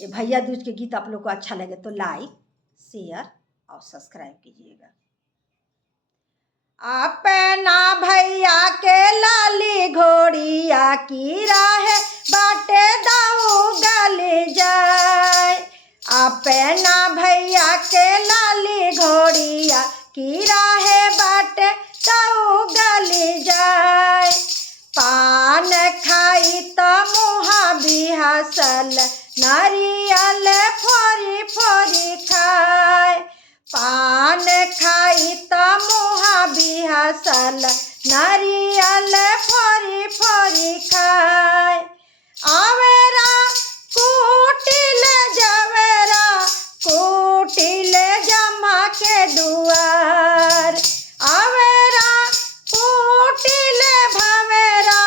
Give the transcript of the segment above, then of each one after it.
ये भैया दूज के गीत आप लोग को अच्छा लगे तो लाइक, शेयर और सब्सक्राइब कीजिएगा। अपना भैया के लाली घोड़िया की राहे बाटे दाऊ गली जाए। अपना भैया के लाली घोड़िया की राहे बाटे दाऊ गली जाए। पान खाई त मुहा बिहसल नारियल फोरी फोरी खाए। पान खाई त मुहा बिहसल नारियल फोरी फोरी खाए। आवेरा कुटिल जवेरा कुटिल जमा के दुआर। आवेरा कुटिल भवेरा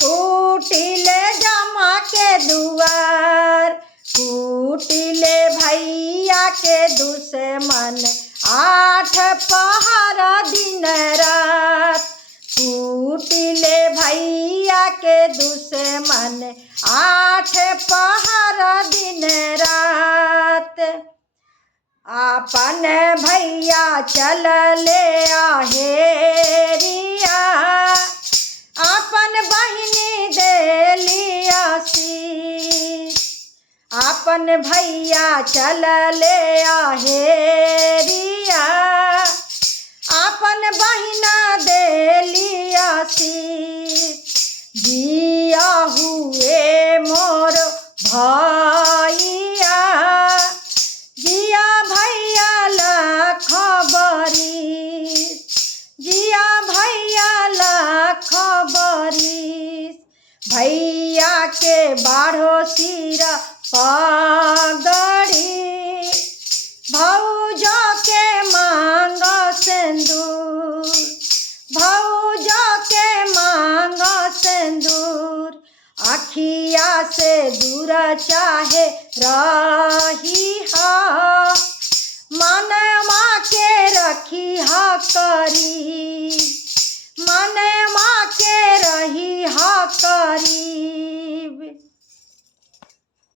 कुटिल जमा के दुआर। कुटिले भैया के दुश्मन 8 पहरा दिन रात। कुटिले भैया के दुश्मन 8 पहरा दिन रात। अपन भैया चलले आहेरिया अपन बहिनी देली आशीष। अपन भैया चलले आहेरिया अपन बहिना देली आशीष। जिया हुए मोर भैया जिया भैया लाख बरिस। जिया भैया लाख बरिस। भैया के बाढ़ो सिर पगड़ी भौजो के मांग सिंदूर। भौजो के मांग सिंदूर। अखिया से दूर चाहे रही